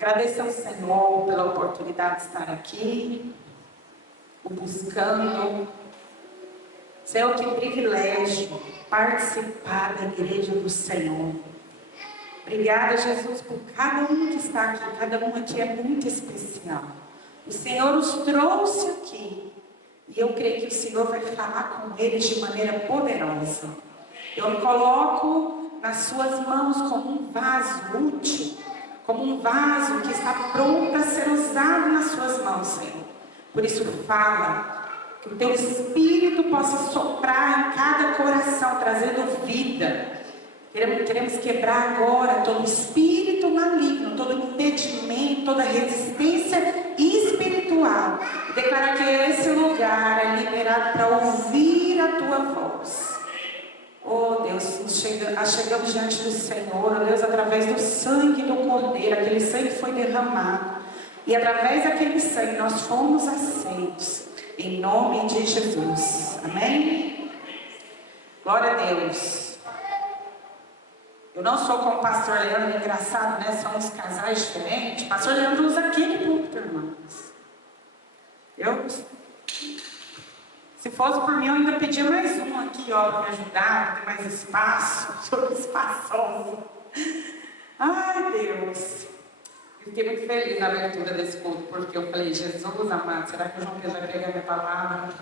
Agradeço ao Senhor pela oportunidade de estar aqui, o buscando. Senhor, que privilégio participar da igreja do Senhor. Obrigada, Jesus, por cada um que está aqui. Cada um aqui é muito especial. O Senhor os trouxe aqui. E eu creio que o Senhor vai falar com eles de maneira poderosa. Eu me coloco nas suas mãos como um vaso útil, como um vaso que está pronto para ser usado nas suas mãos, Senhor. Por isso fala, que o teu Espírito possa soprar em cada coração, trazendo vida. Queremos quebrar agora todo espírito maligno, todo impedimento, toda resistência espiritual. E declarar que esse lugar é liberado para ouvir a tua voz. Oh Deus, chegamos diante do Senhor, oh Deus, através do sangue do Cordeiro. Aquele sangue foi derramado. E através daquele sangue nós fomos aceitos. Em nome de Jesus. Amém? Glória a Deus. Eu não sou como o pastor Leandro, é engraçado, né? Somos casais diferentes. O pastor Leandro usa aquele púlpito, irmãos. Se fosse por mim, eu ainda pedia mais um aqui, ó, para me ajudar, para ter mais espaço. Sou espaçosa. Ai, Deus. Eu fiquei muito feliz na abertura desse culto, porque eu falei, Jesus amado, será que o João Pedro vai pregar minha palavra?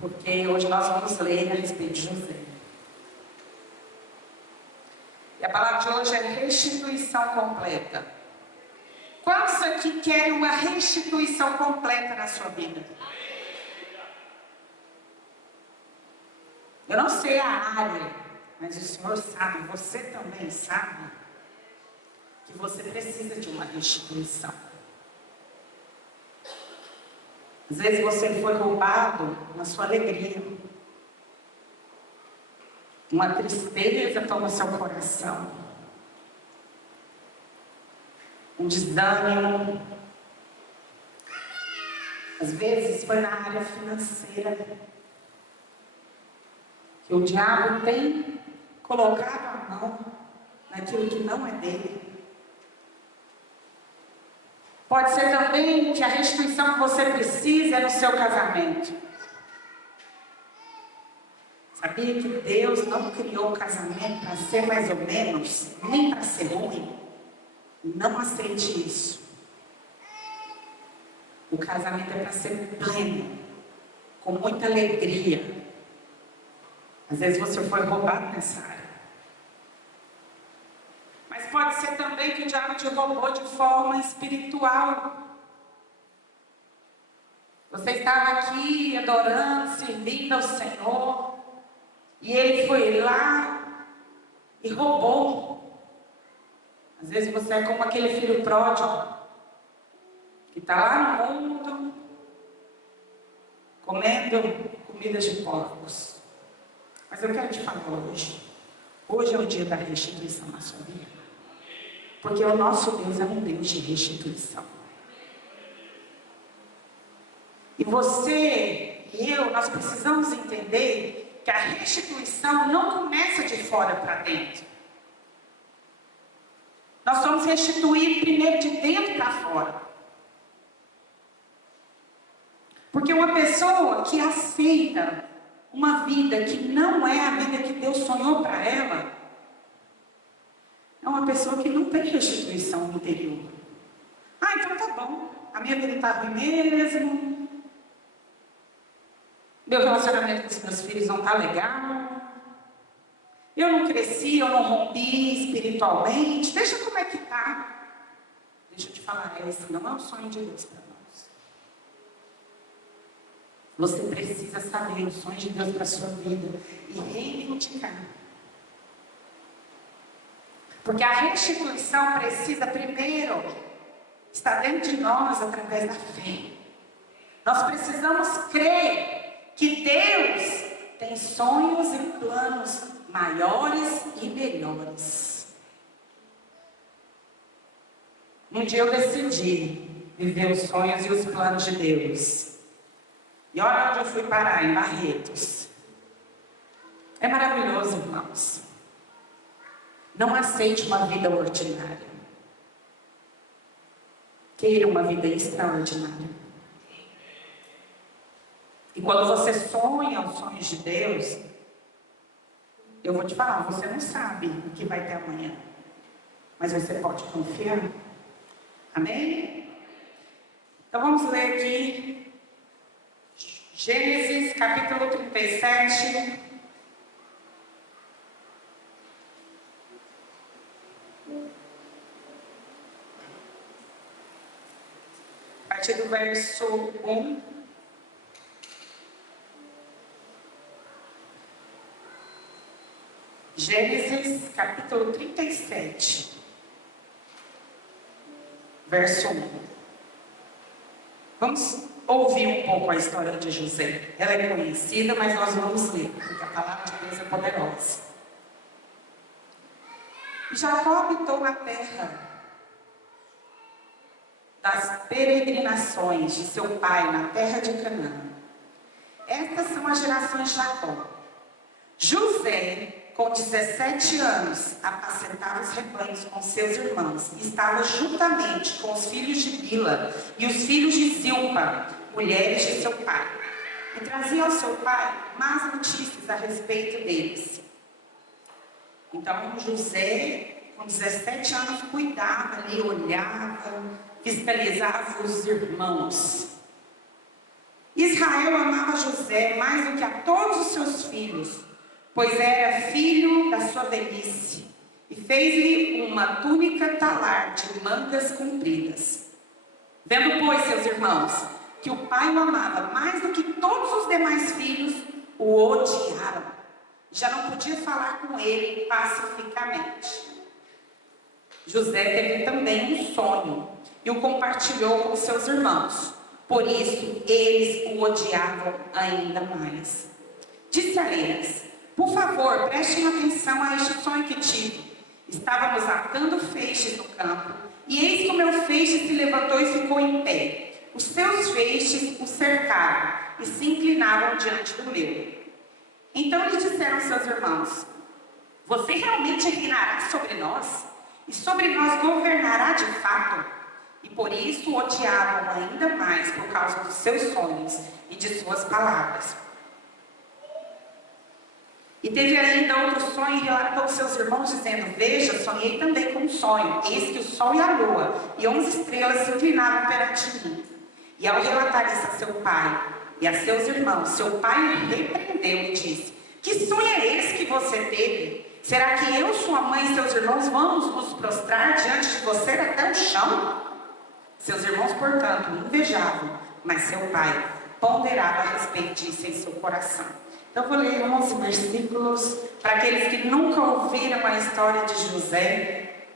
Porque hoje nós vamos ler a respeito de José. E a palavra de hoje é restituição completa. Quantos aqui querem uma restituição completa na sua vida? Eu não sei a área, mas o Senhor sabe, você também sabe, que você precisa de uma restituição. Às vezes você foi roubado na sua alegria. Uma tristeza toma seu coração. Um desânimo. Às vezes foi na área financeira. Que o diabo tem colocado a mão naquilo que não é dele. Pode ser também que a restituição que você precisa é no seu casamento. Sabia que Deus não criou o casamento para ser mais ou menos, nem para ser ruim? Não aceite isso. O casamento é para ser pleno, com muita alegria. Às vezes você foi roubado nessa área. Mas pode ser também que o diabo te roubou de forma espiritual. Você estava aqui adorando, servindo ao Senhor, e ele foi lá e roubou. Às vezes você é como aquele filho pródigo, que está lá no mundo, comendo comidas de porcos. Mas eu quero te falar hoje. Hoje é o dia da restituição na sua vida. Porque o nosso Deus é um Deus de restituição. E você e eu, nós precisamos entender que a restituição não começa de fora para dentro. Nós vamos restituir primeiro de dentro para fora. Porque uma pessoa que aceita uma vida que não é a vida que Deus sonhou para ela, é uma pessoa que não tem restituição no interior. Ah, então tá bom. A minha vida está ruim mesmo. Meu relacionamento com os meus filhos não está legal. Eu não cresci, eu não rompi espiritualmente. Deixa como é que está. Deixa eu te falar, esse não é o sonho de Deus para nós. Você precisa saber o sonho de Deus para a sua vida e reivindicar. Porque a restituição precisa primeiro estar dentro de nós através da fé. Nós precisamos crer que Deus tem sonhos e planos maiores e melhores. Um dia eu decidi viver os sonhos e os planos de Deus. E olha onde eu fui parar, em Barretos. É maravilhoso, irmãos. Não aceite uma vida ordinária. Queira uma vida extraordinária. E quando você sonha os sonhos de Deus, eu vou te falar, você não sabe o que vai ter amanhã. Mas você pode confiar. Amém? Então vamos ler aqui Gênesis capítulo 37. A partir do verso 1. Gênesis capítulo 37. Verso 1. Vamos ouvir um pouco a história de José. Ela é conhecida, mas nós vamos ler, porque a palavra de Deus é poderosa. Jacó habitou na terra das peregrinações de seu pai, na terra de Canaã. Estas são as gerações de Jacó. José, com 17 anos, apacentava os rebanhos com seus irmãos. Estava juntamente com os filhos de Bila e os filhos de Zilpa, mulheres de seu pai. E trazia ao seu pai más notícias a respeito deles. Então José, com 17 anos, cuidava ali, olhava, fiscalizava os irmãos. Israel amava José mais do que a todos os seus filhos, pois era filho da sua velhice, e fez-lhe uma túnica talar de mangas compridas. Vendo, pois, seus irmãos, que o pai o amava mais do que todos os demais filhos, o odiaram. Já não podia falar com ele pacificamente. José teve também um sonho, e o compartilhou com seus irmãos. Por isso, eles o odiavam ainda mais. Disse a eles: por favor, prestem atenção a este sonho que tive. Estávamos atando feixes no campo, e eis que o meu feixe se levantou e ficou em pé. Os seus feixes o cercaram e se inclinavam diante do meu. Então lhe disseram seus irmãos: você realmente reinará sobre nós? E sobre nós governará de fato? E por isso o odiavam ainda mais por causa dos seus sonhos e de suas palavras. E teve ainda outro sonho e relatou aos seus irmãos, dizendo: veja, sonhei também com um sonho. Eis que o sol e a lua e 11 estrelas se inclinavam perante mim. E ao relatar isso a seu pai e a seus irmãos, seu pai o repreendeu e disse: que sonho é esse que você teve? Será que eu, sua mãe e seus irmãos vamos nos prostrar diante de você até o chão? Seus irmãos, portanto, invejavam, mas seu pai ponderava a respeito disso em seu coração. Então, vou ler 11 versículos para aqueles que nunca ouviram a história de José.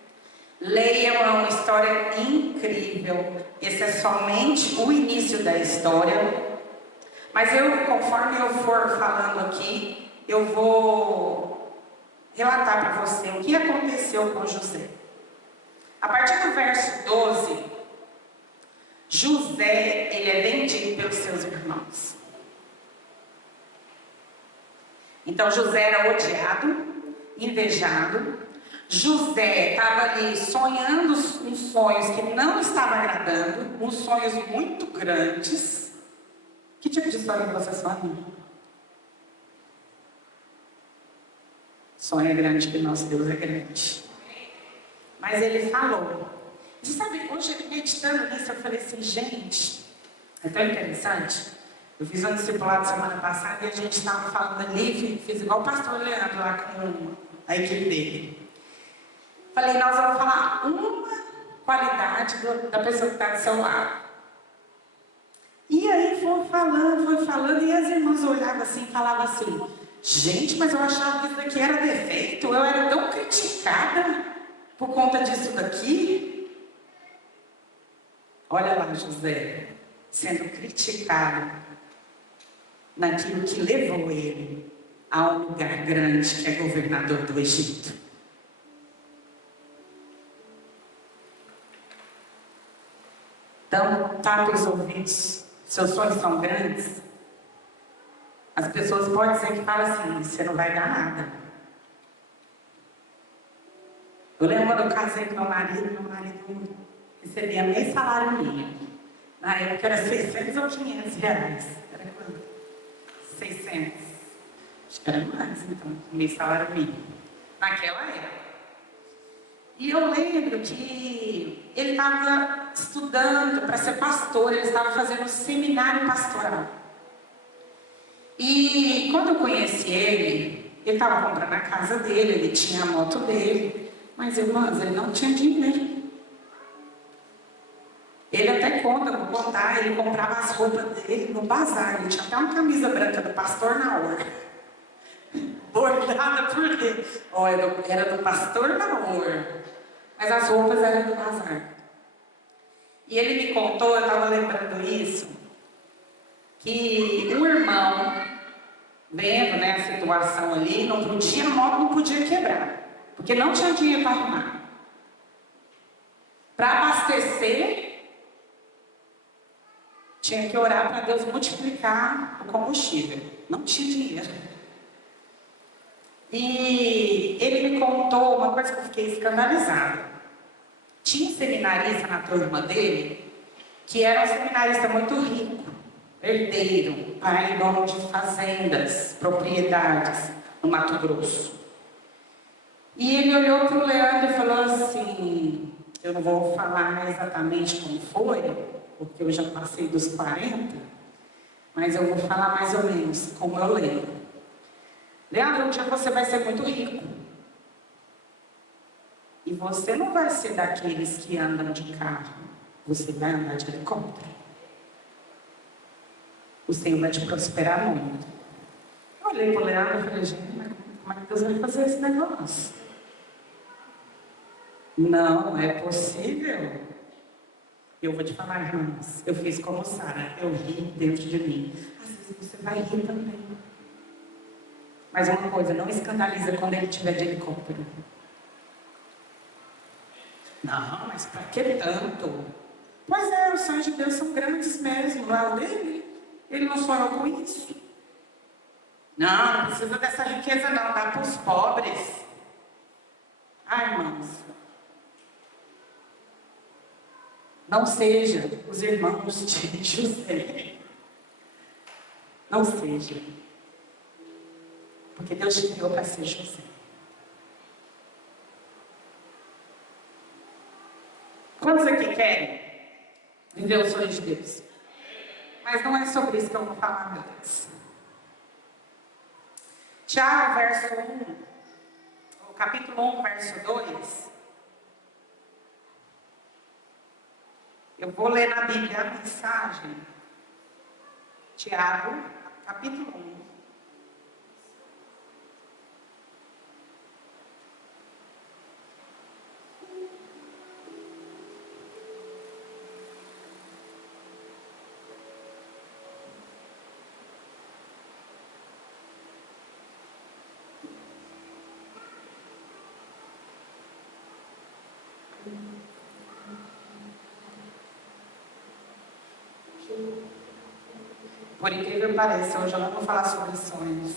Leiam, é uma história incrível. Esse é somente o início da história. Mas conforme eu for falando aqui, eu vou relatar para você o que aconteceu com José. A partir do verso 12, José, ele é vendido pelos seus irmãos. Então José era odiado, invejado. José estava ali sonhando uns sonhos que não estavam agradando, uns sonhos muito grandes. Que tipo de sonho você sonha? Sonho é grande, que nosso Deus é grande. Mas ele falou. Você sabe, hoje meditando nisso, eu falei assim, gente, é tão interessante. Eu fiz um discipulado semana passada e a gente estava falando ali, fiz igual o pastor Leandro lá com a equipe dele. Falei, nós vamos falar uma qualidade da pessoa que está do seu lado. E aí foi falando, e as irmãs olhavam assim e falavam assim: gente, mas eu achava que isso daqui era defeito, eu era tão criticada por conta disso daqui. Olha lá José, sendo criticado naquilo que levou ele a um lugar grande, que é governador do Egito. Então, tapa os ouvidos. Seus sonhos são grandes. As pessoas podem dizer que falam assim: você não vai dar nada. Eu lembro quando eu casei com meu marido recebia meio salário mínimo. Na época era 600 ou 500 reais. Era quanto? 600. Acho que era mais, então, meio salário mínimo. Naquela época. E eu lembro que ele estava estudando para ser pastor, ele estava fazendo um seminário pastoral. E quando eu conheci ele estava comprando a casa dele, ele tinha a moto dele, mas irmãs, ele não tinha dinheiro. Ele até conta, vou contar, ele comprava as roupas dele no bazar, ele tinha até uma camisa branca do pastor Naor, bordada por ele. Era do pastor Naor, mas as roupas eram do bazar. E ele me contou, eu estava lembrando isso, que um irmão, vendo, né, a situação ali, a moto não podia quebrar, porque não tinha dinheiro para arrumar. Para abastecer, tinha que orar para Deus multiplicar o combustível. Não tinha dinheiro. E ele me contou uma coisa que eu fiquei escandalizada. Tinha um seminarista na turma dele, que era um seminarista muito rico, herdeiro, pai e dono de fazendas, propriedades no Mato Grosso. E ele olhou para o Leandro e falou assim, eu não vou falar exatamente como foi, porque eu já passei dos 40, mas eu vou falar mais ou menos como eu lembro. Leandro, um dia você vai ser muito rico. E você não vai ser daqueles que andam de carro, você vai andar de helicóptero. O Senhor vai te prosperar muito. Eu olhei para o Leandro e falei, gente, mas como é que Deus vai fazer esse negócio? Não é possível. Eu vou te falar, irmãos, eu fiz como Sara, eu ri dentro de mim. Às vezes você vai rir também. Mas uma coisa, não escandaliza quando ele estiver de helicóptero. Não, mas para que tanto? Pois é, os sonhos de Deus são grandes mesmo, não é o dele? Ele não sonhou com isso. Não, não precisa dessa riqueza não, dá para os pobres. Ai, irmãos, não seja os irmãos de José. Não seja. Porque Deus te criou para ser José. Quantos aqui querem viver o sonho de Deus? Mas não é sobre isso que eu vou falar antes. Tiago, verso 1, o capítulo 1, verso 2. Eu vou ler na Bíblia a mensagem. Tiago, capítulo 1. Por incrível que pareça, hoje eu não vou falar sobre sonhos.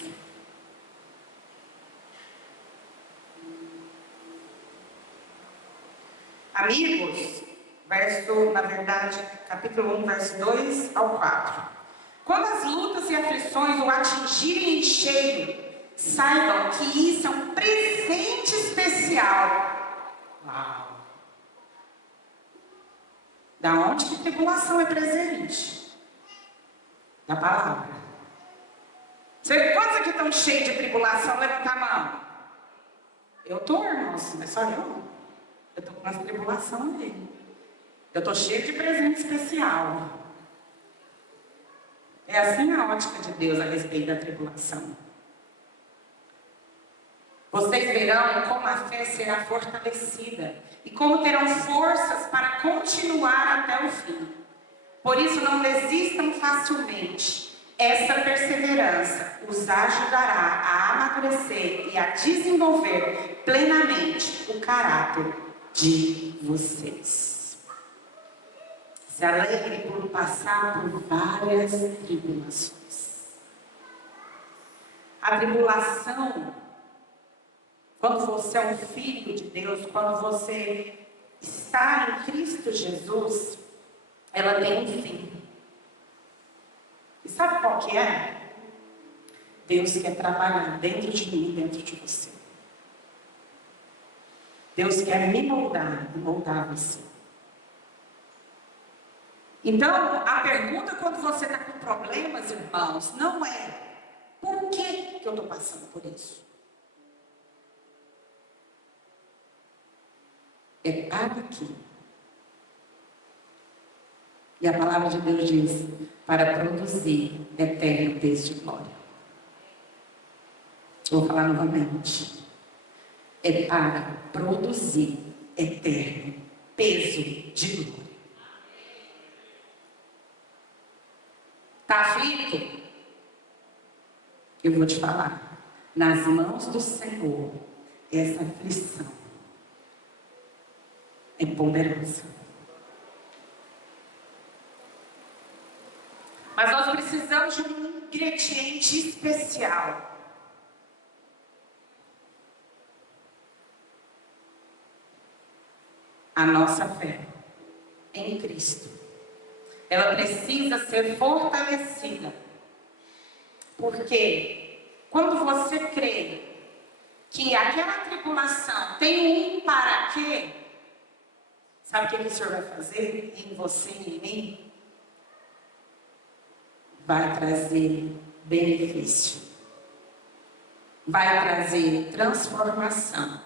Amigos, capítulo 1, verso 2 ao 4. Quando as lutas e aflições o atingirem em cheio, saibam que isso é um presente especial. Uau! Da onde que tribulação é presente? Da palavra. Quantos aqui estão cheios de tribulação? Levanta a mão. Eu estou, irmãos, não é só eu. Eu estou com essa tribulação aí. Eu estou cheio de presente especial. É assim a ótica de Deus a respeito da tribulação. Vocês verão como a fé será fortalecida e como terão forças para continuar até o fim. Por isso não desistam facilmente. Essa perseverança os ajudará a amadurecer e a desenvolver plenamente o caráter de vocês. Se alegre por passar por várias tribulações. A tribulação, quando você é um filho de Deus, quando você está em Cristo Jesus, ela tem um fim. E sabe qual que é? Deus quer trabalhar dentro de mim, dentro de você. Deus quer me moldar e moldar você. Então, a pergunta quando você está com problemas, irmãos, não é por que eu estou passando por isso? É para quê? E a palavra de Deus diz, para produzir eterno peso de glória. Vou falar novamente. É para produzir eterno peso de glória. Está aflito? Eu vou te falar. Nas mãos do Senhor, essa aflição é poderosa. Mas nós precisamos de um ingrediente especial. A nossa fé em Cristo. Ela precisa ser fortalecida. Porque quando você crê que aquela tribulação tem um para quê, sabe o que o Senhor vai fazer em você e em mim? Vai trazer benefício. Vai trazer transformação.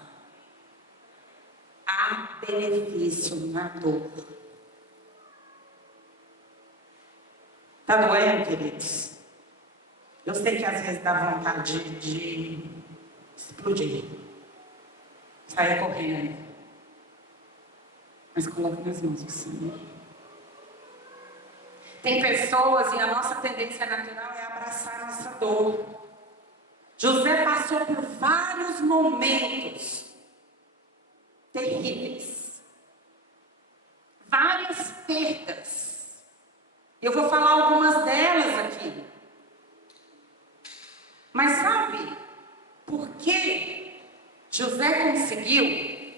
Há benefício na dor. Está doendo, queridos? Eu sei que às vezes dá vontade de explodir. Sair correndo. Mas coloque nas mãos do Senhor. Tem pessoas, e a nossa tendência natural é abraçar a nossa dor. José passou por vários momentos terríveis. Várias perdas. Eu vou falar algumas delas aqui. Mas sabe por que José conseguiu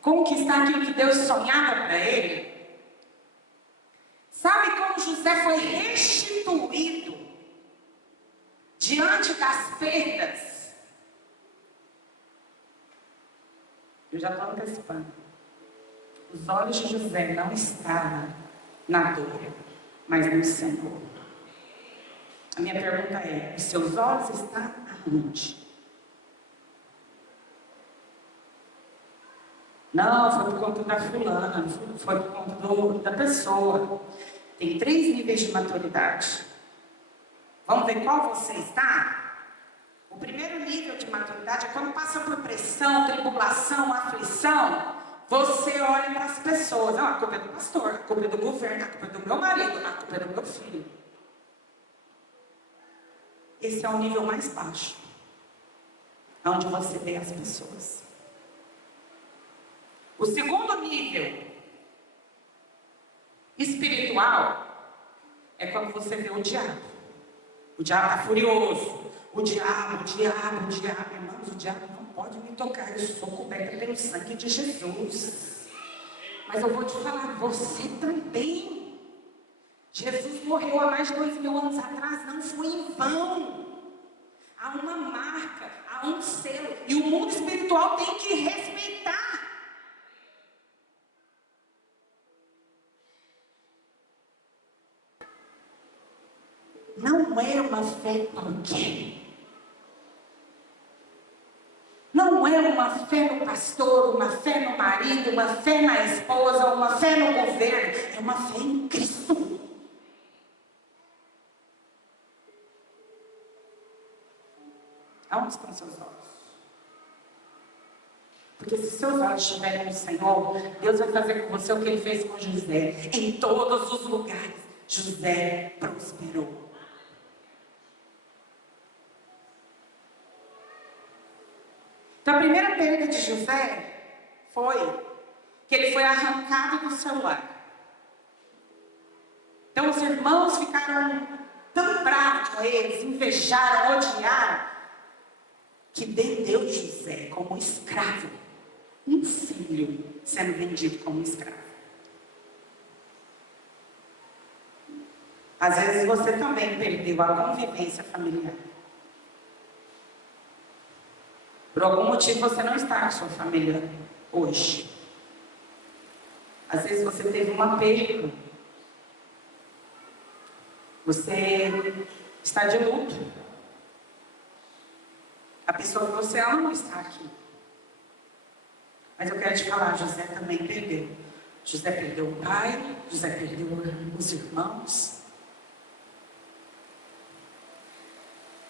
conquistar aquilo que Deus sonhava para ele? Sabe como José foi restituído diante das perdas? Eu já estou antecipando. Os olhos de José não estavam na dor, mas no Senhor. A minha pergunta é, os seus olhos estão aonde? Não, foi por conta da fulana, foi por conta da pessoa. Tem 3 níveis de maturidade. Vamos ver qual você está? O primeiro nível de maturidade é quando passa por pressão, tribulação, aflição. Você olha para as pessoas. Não, a culpa é do pastor, a culpa é do governo, a culpa é do meu marido, a culpa é do meu filho. Esse é o nível mais baixo, onde você vê as pessoas. O segundo nível espiritual é quando você vê o diabo. O diabo está furioso. O diabo, irmãos, o diabo não pode me tocar. Eu sou coberta pelo sangue de Jesus. Mas eu vou te falar, você também. Jesus morreu há mais de 2000 anos atrás, não foi em vão. Há uma marca, há um selo. E o mundo espiritual tem que respeitar. Não é uma fé qualquer. Não é uma fé no pastor, uma fé no marido, uma fé na esposa, uma fé no governo. É uma fé em Cristo. Aonde estão seus olhos? Porque se seus olhos estiverem no Senhor, Deus vai fazer com você o que Ele fez com José. Em todos os lugares, José prosperou. Então a primeira perda de José foi que ele foi arrancado do seu lar. Então os irmãos ficaram tão bravos com eles, invejaram, odiaram, que vendeu José como escravo. Um filho sendo vendido como escravo. Às vezes você também perdeu a convivência familiar. Por algum motivo você não está com sua família hoje. Às vezes você teve uma perda. Você está de luto. A pessoa que você ama não está aqui. Mas eu quero te falar, José também perdeu. José perdeu o pai, José perdeu os irmãos.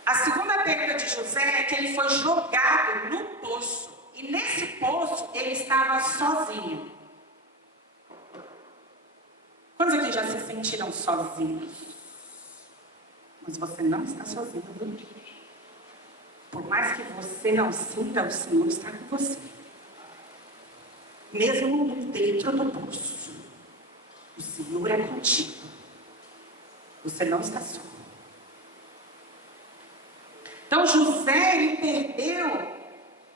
A segunda perda de José é que ele foi jogado no poço. E nesse poço ele estava sozinho. Quantos aqui já se sentiram sozinhos? Mas você não está sozinho, viu? Por mais que você não sinta, o Senhor está com você. Mesmo dentro do poço, o Senhor é contigo. Você não está só. Então José, ele perdeu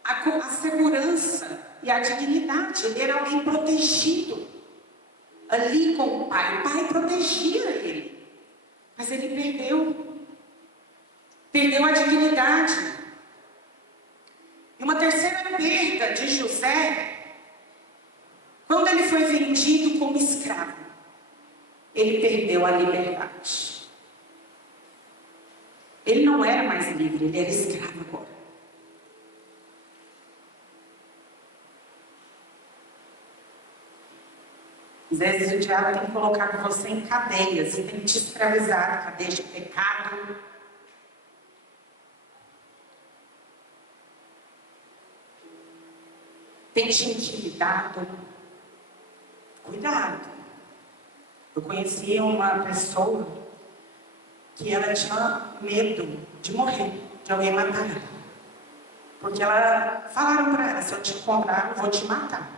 a segurança e a dignidade. Ele era alguém protegido. Ali com o pai protegia ele. Mas ele perdeu a dignidade. E uma terceira perda de José, quando ele foi vendido como escravo, ele perdeu a liberdade. Ele não era mais livre, ele era escravo agora. Às vezes o diabo tem que colocar você em cadeias, e tem que te escravizar, cadeias de pecado. Tem te intimidado. Cuidado. Eu conheci uma pessoa que ela tinha medo de morrer, de alguém matar ela. Porque falaram para ela, se eu te encontrar, eu vou te matar.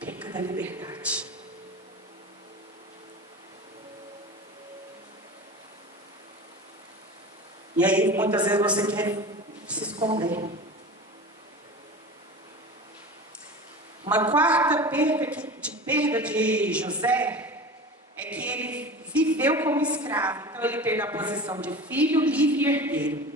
Perca da liberdade. E aí, muitas vezes você quer se esconder. Uma quarta perda de José é que ele viveu como escravo. Então ele perdeu a posição de filho, livre e herdeiro.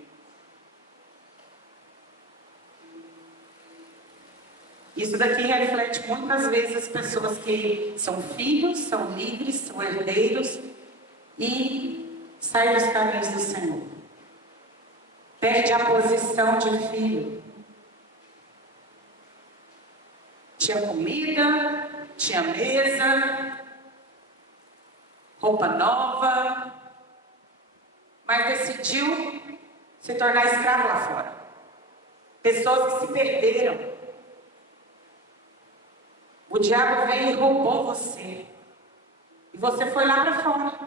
Isso daqui reflete muitas vezes as pessoas que são filhos, são livres, são herdeiros e saem dos caminhos do Senhor. Perde a posição de filho. Tinha comida, tinha mesa, roupa nova, mas decidiu se tornar escravo lá fora. Pessoas que se perderam. O diabo veio e roubou você. E você foi lá para fora.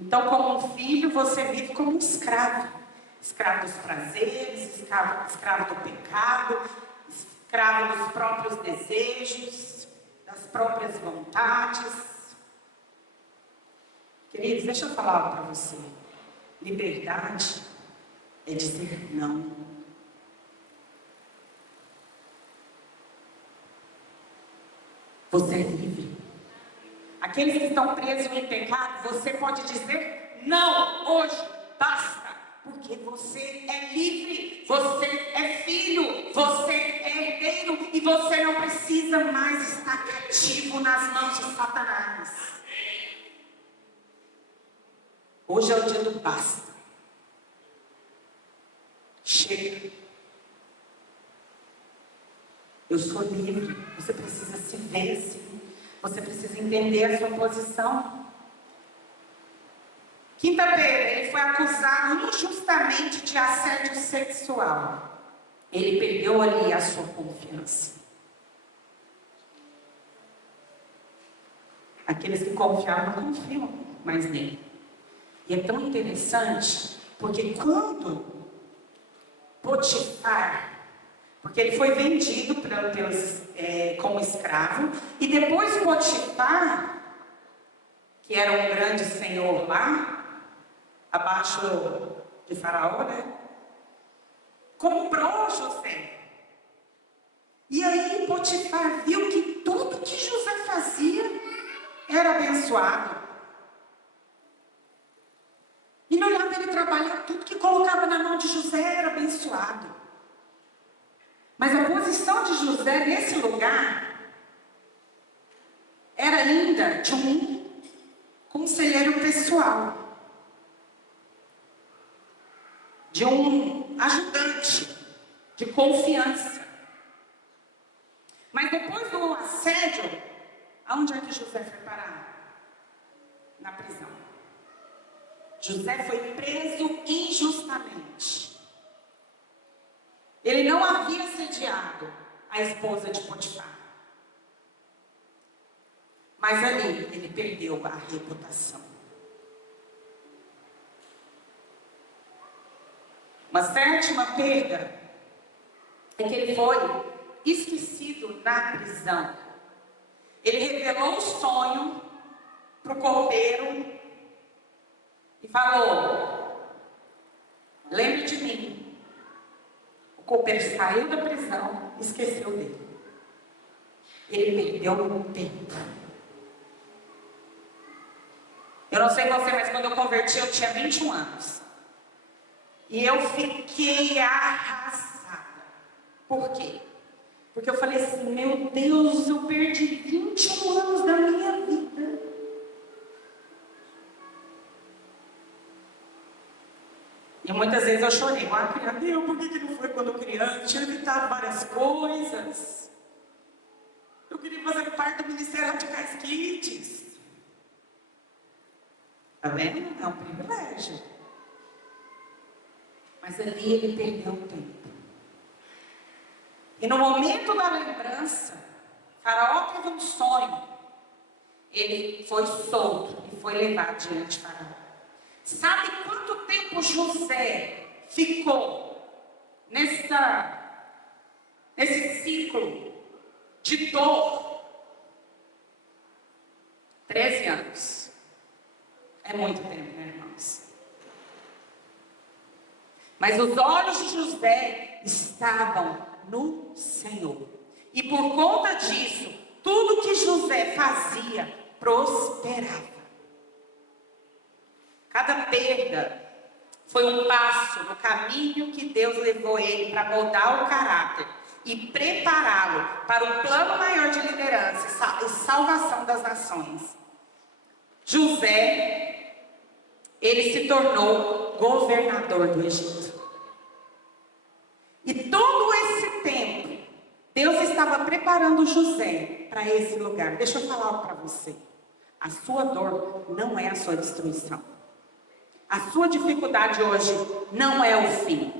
Então, como um filho, você vive como um escravo. Escravo dos prazeres, escravo do pecado, escravo dos próprios desejos, das próprias vontades. Queridos, deixa eu falar algo para você. Liberdade é dizer não. Você é livre. Aqueles que estão presos em pecado, você pode dizer não hoje, basta. Porque você é livre, você é filho, você é herdeiro e você não precisa mais estar cativo nas mãos de Satanás. Hoje é o dia do basta. Chega. Eu sou livre. Você precisa se ver assim. Você precisa entender a sua posição. Quinta-feira, ele foi acusado injustamente de assédio sexual. Ele perdeu ali a sua confiança. Aqueles que confiavam não confiam mais nele. E é tão interessante, porque quando Potifar, porque ele foi vendido como escravo, e depois Potifar, que era um grande senhor lá, abaixo de Faraó, né? Comprou José. E aí Potifar viu que tudo que José fazia era abençoado. E não olhava ele trabalhar, tudo que colocava na mão de José era abençoado. Mas a posição de José nesse lugar era ainda de um conselheiro pessoal, de um ajudante de confiança. Mas depois do assédio, aonde é que José foi parar? Na prisão. José foi preso injustamente. Ele não havia assediado a esposa de Potifar. Mas ali ele perdeu a reputação. Uma sétima perda é que ele foi esquecido na prisão. Ele revelou o sonho para o copeiro e falou: lembre de mim. O copeiro saiu da prisão e esqueceu dele. Ele perdeu um tempo. Eu não sei você, mas quando eu converti eu tinha 21 anos. E eu fiquei arrasada. Por quê? Porque eu falei assim: meu Deus, eu perdi 21 anos da minha vida. E muitas vezes eu chorei. Deus, por que não foi quando criança? Eu tinha evitado várias coisas. Eu queria fazer parte do Ministério Radicais Kids. Tá vendo? É um privilégio. Mas ali ele perdeu o tempo. E no momento da lembrança, Faraó teve um sonho. Ele foi solto e foi levado diante de Faraó. Sabe quanto tempo José ficou nesse ciclo de dor? 13 anos. É muito tempo, né, irmãos? Mas os olhos de José estavam no Senhor. E por conta disso, tudo que José fazia prosperava. Cada perda foi um passo no caminho que Deus levou ele para moldar o caráter e prepará-lo para um plano maior de liderança e salvação das nações. José, ele se tornou governador do Egito. E todo esse tempo, Deus estava preparando José para esse lugar. Deixa eu falar algo para você. A sua dor não é a sua destruição. A sua dificuldade hoje não é o fim.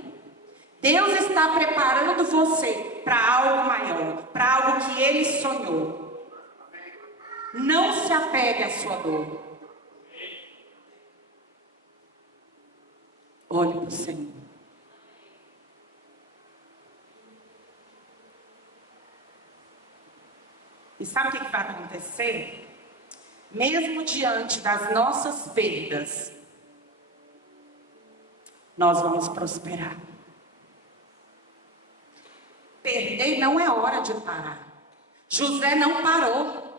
Deus está preparando você para algo maior, para algo que Ele sonhou. Não se apegue à sua dor. Olhe para o Senhor. E sabe o que vai acontecer? Mesmo diante das nossas perdas, nós vamos prosperar. Perder não é hora de parar. José não parou.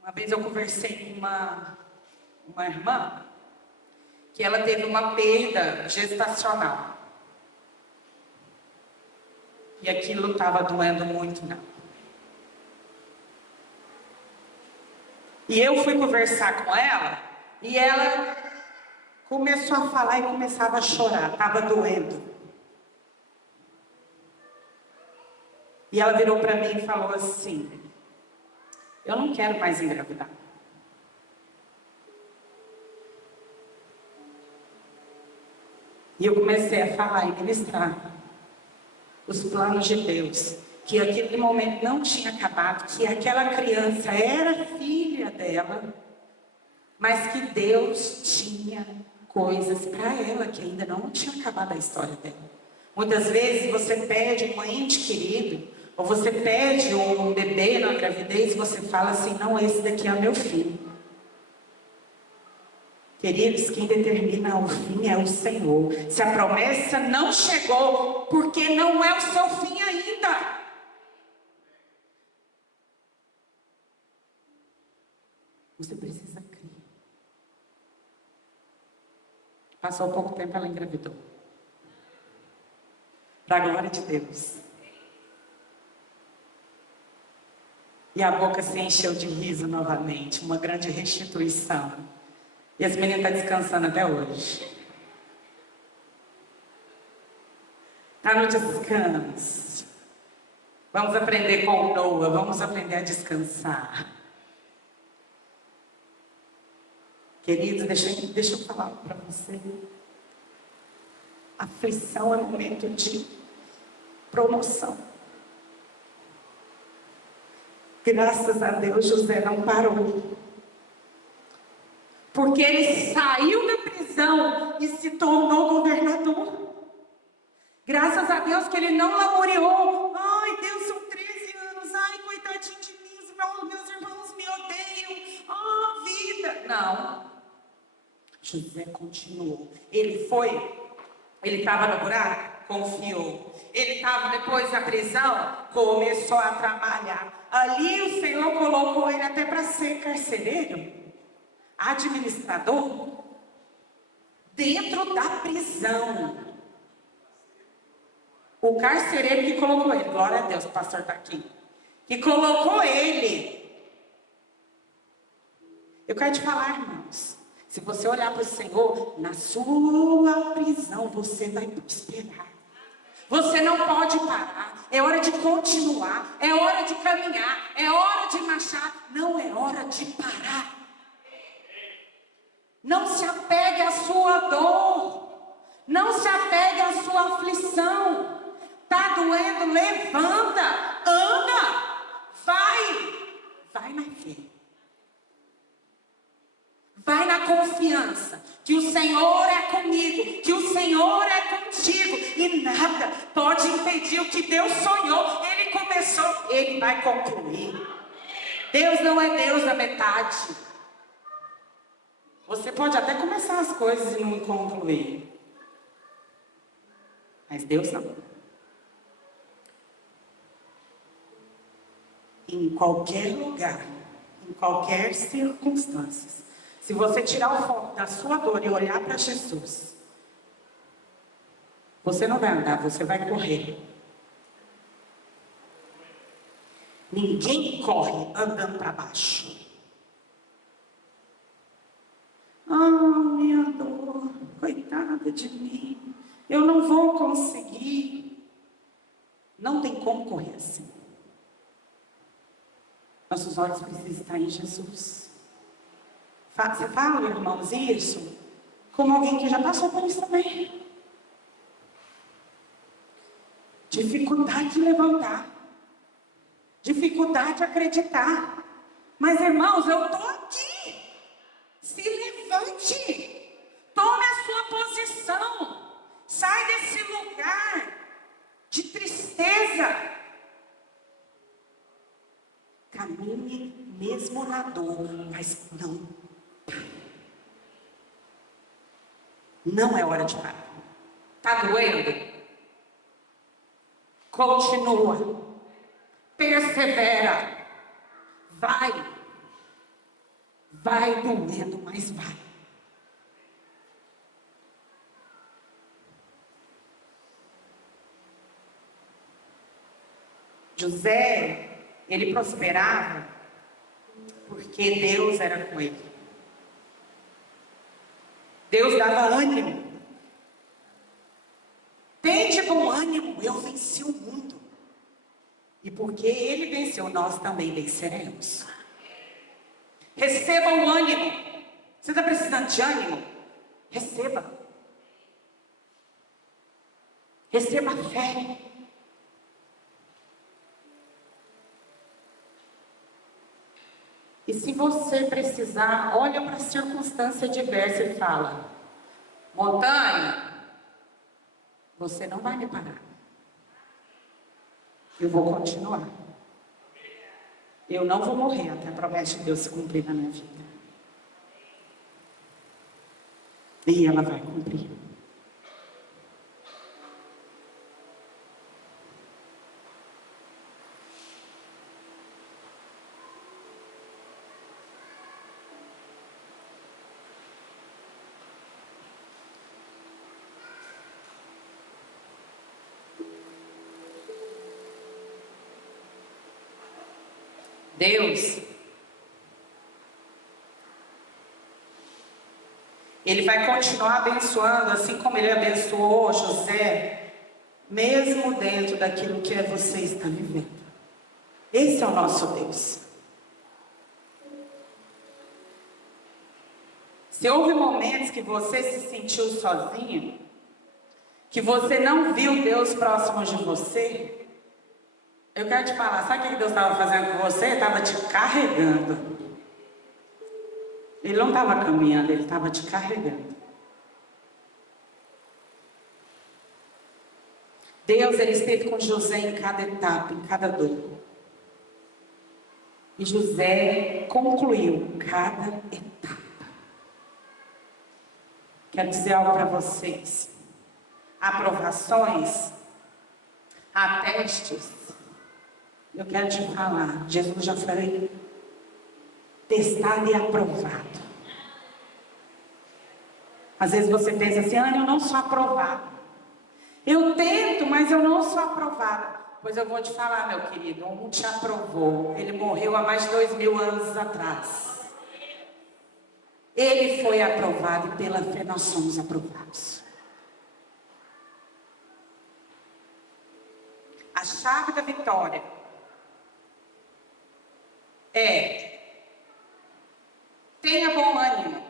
Uma vez eu conversei com uma irmã que ela teve uma perda gestacional. E aquilo estava doendo muito nela. E eu fui conversar com ela, e ela começou a falar e começava a chorar, estava doendo. E ela virou para mim e falou assim: eu não quero mais engravidar. E eu comecei a falar e ministrar os planos de Deus, que aquele momento não tinha acabado, que aquela criança era filha dela, mas que Deus tinha coisas para ela, que ainda não tinha acabado a história dela. Muitas vezes você pede um ente querido, ou você pede um bebê na gravidez, e você fala assim: não, esse daqui é meu filho. Queridos, quem determina o fim é o Senhor. Se a promessa não chegou, porque não é o seu fim ainda. Você precisa crer. Passou pouco tempo, ela engravidou. Para a glória de Deus. E a boca se encheu de riso novamente. Uma grande restituição. E as meninas estão descansando até hoje. Está no descanso. Vamos aprender com o Noah. Vamos aprender a descansar. Querido, deixa eu falar para você. Aflição é momento de promoção. Graças a Deus, José não parou. Porque ele saiu da prisão e se tornou governador. Graças a Deus que ele não laboreou. Ai, Deus, são 13 anos. Ai, coitadinho de mim, meus irmãos me odeiam. Oh, vida. Não. José continuou. Ele estava no buraco? Confiou. Ele estava depois da prisão? Começou a trabalhar. Ali o Senhor colocou ele até para ser carcereiro, administrador, dentro da prisão. O carcereiro que colocou ele, glória a Deus, o pastor está aqui, que colocou ele. Eu quero te falar, irmãos, se você olhar para o Senhor, na sua prisão você vai prosperar. Você não pode parar, é hora de continuar, é hora de caminhar, é hora de marchar, não é hora de parar. Não se apegue à sua dor, não se apegue à sua aflição. Está doendo, levanta, anda, vai na fé. Vai na confiança que o Senhor é comigo, que o Senhor é contigo. E nada pode impedir o que Deus sonhou. Ele começou, Ele vai concluir. Deus não é Deus da metade. Você pode até começar as coisas e não concluir. Mas Deus não. Em qualquer lugar, em qualquer circunstância, se você tirar o foco da sua dor e olhar para Jesus, você não vai andar, você vai correr. Ninguém corre andando para baixo. Minha dor, coitada de mim, eu não vou conseguir. Não tem como correr assim. Nossos olhos precisam estar em Jesus. Você fala, irmãos, isso como alguém que já passou por isso também. Dificuldade de levantar. Dificuldade de acreditar. Mas, irmãos, eu estou aqui. Se levante. Tome a sua posição. Sai desse lugar de tristeza. Caminhe mesmo na dor, mas não é hora de parar. Está doendo? Continua. Persevera. Vai doendo, mas vai. José, ele prosperava porque Deus era com ele. Deus dava ânimo. Tende bom ânimo, eu venci o mundo. E porque ele venceu, nós também venceremos. Receba o ânimo. Você está precisando de ânimo? Receba. Receba a fé. E se você precisar, olha para a circunstância adversa e fala: montanha, você não vai me parar. Eu vou continuar. Eu não vou morrer até a promessa de Deus se cumprir na minha vida. E ela vai cumprir. Deus, Ele vai continuar abençoando, assim como Ele abençoou José, mesmo dentro daquilo que você está vivendo. Esse é o nosso Deus. Se houve momentos que você se sentiu sozinho, que você não viu Deus próximo de você, eu quero te falar, sabe o que Deus estava fazendo com você? Ele estava te carregando. Ele não estava caminhando, Ele estava te carregando. Deus, Ele esteve com José em cada etapa, em cada dor. E José concluiu cada etapa. Quero dizer algo para vocês. Há provações, há testes. Eu quero te falar, Jesus já foi testado e aprovado. Às vezes você pensa assim, eu não sou aprovado. Eu tento, mas eu não sou aprovada. Pois eu vou te falar, meu querido, um te aprovou. Ele morreu há mais de 2000 anos atrás. Ele foi aprovado e pela fé nós somos aprovados. A chave da vitória tenha bom ânimo,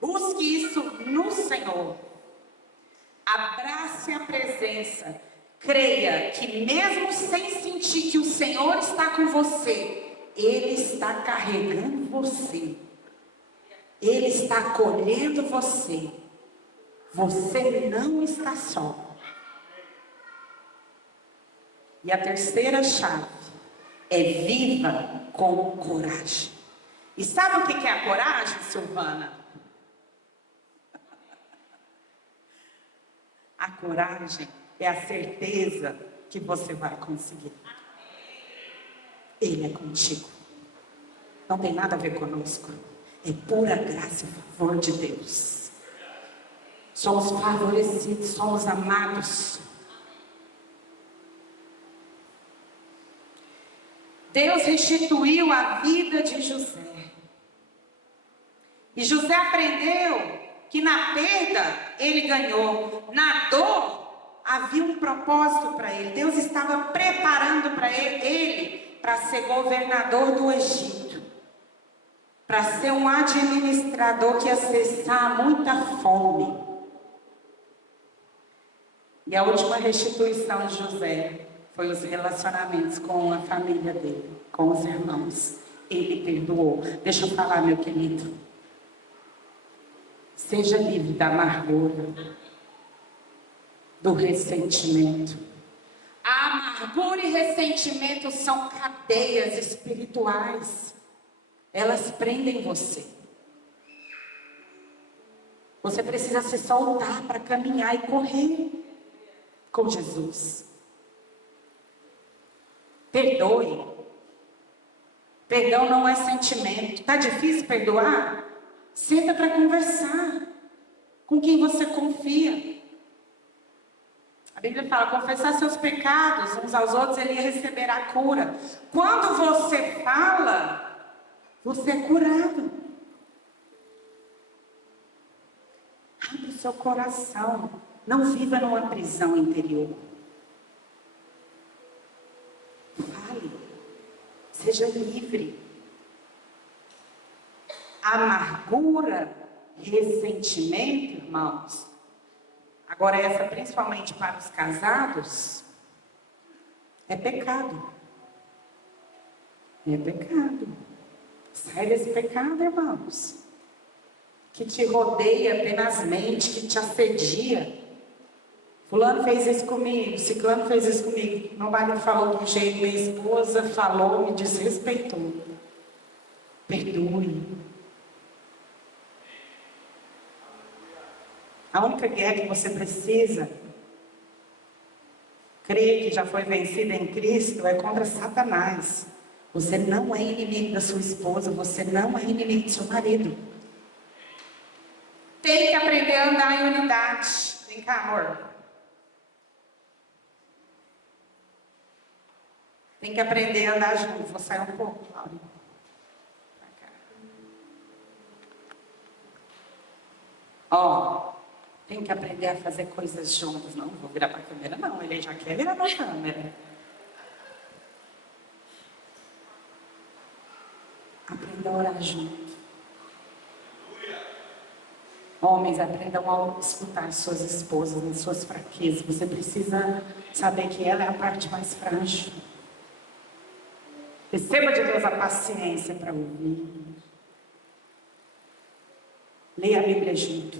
busque isso no Senhor, abrace a presença, creia que mesmo sem sentir que o Senhor está com você, Ele está carregando você, Ele está acolhendo você, você não está só. E a terceira chave é viva com coragem. E sabe o que é a coragem, Silvana? A coragem é a certeza que você vai conseguir. Ele é contigo. Não tem nada a ver conosco. É pura graça e favor de Deus. Somos favorecidos, somos amados. Deus restituiu a vida de José. E José aprendeu que na perda ele ganhou. Na dor havia um propósito para ele. Deus estava preparando para ele para ser governador do Egito. Para ser um administrador que ia cessar muita fome. E a última restituição de José foi os relacionamentos com a família dele, com os irmãos. Ele perdoou. Deixa eu falar, meu querido. Seja livre da amargura, do ressentimento. A amargura e ressentimento são cadeias espirituais. Elas prendem você. Você precisa se soltar para caminhar e correr com Jesus. Perdoe. Perdão não é sentimento. Está difícil perdoar? Senta para conversar com quem você confia. A Bíblia fala, confessar seus pecados uns aos outros, ele receberá a cura. Quando você fala, você é curado. Abre o seu coração. Não viva numa prisão interior. Fale. Seja livre. Amargura, ressentimento, irmãos. Agora essa principalmente para os casados. É pecado. É pecado. Sai desse pecado, irmãos. Que te rodeia tenazmente, que te assedia. Fulano fez isso comigo, ciclano fez isso comigo. Meu marido falou de um jeito, minha esposa falou, me desrespeitou. Perdoe. A única guerra que você precisa crer que já foi vencida em Cristo é contra Satanás. Você não é inimigo da sua esposa, você não é inimigo do seu marido. Tem que aprender a andar em unidade. Vem cá, amor. Tem que aprender a andar junto. Vou sair um pouco, Cláudia. Ó, tem que aprender a fazer coisas juntos. Não vou virar para a câmera, não. Ele já quer virar para a câmera. Aprenda a orar junto. Homens, aprendam a escutar suas esposas nas suas fraquezas. Você precisa saber que ela é a parte mais frágil. Receba de Deus a paciência para ouvir. Leia a Bíblia junto.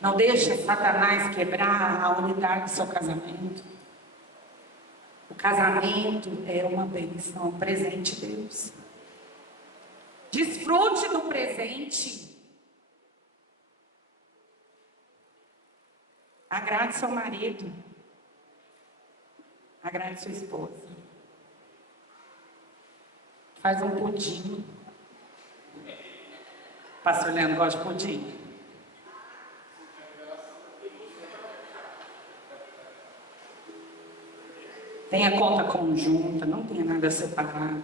Não deixe Satanás quebrar a unidade do seu casamento. O casamento é uma bênção, um presente de Deus. Desfrute do presente. Agrade seu marido. Agrade sua esposa. Faz um pudim. Pastor Leandro gosta de pudim? Tenha conta conjunta, não tenha nada separado.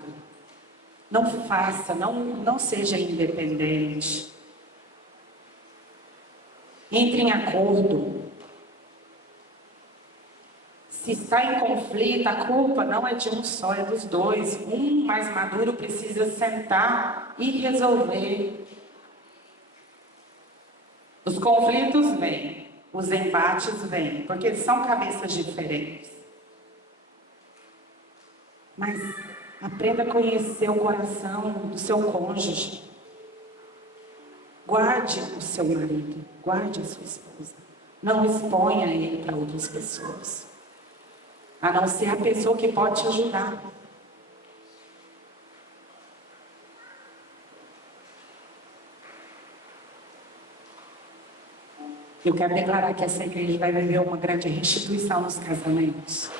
Não faça, não seja independente. Entre em acordo. Se está em conflito, a culpa não é de um só, é dos dois. Um mais maduro precisa sentar e resolver. Os conflitos vêm, os embates vêm, porque são cabeças diferentes. Mas aprenda a conhecer o coração do seu cônjuge. Guarde o seu marido, guarde a sua esposa. Não exponha ele para outras pessoas. A não ser a pessoa que pode te ajudar. Eu quero declarar que essa igreja vai viver uma grande restituição nos casamentos.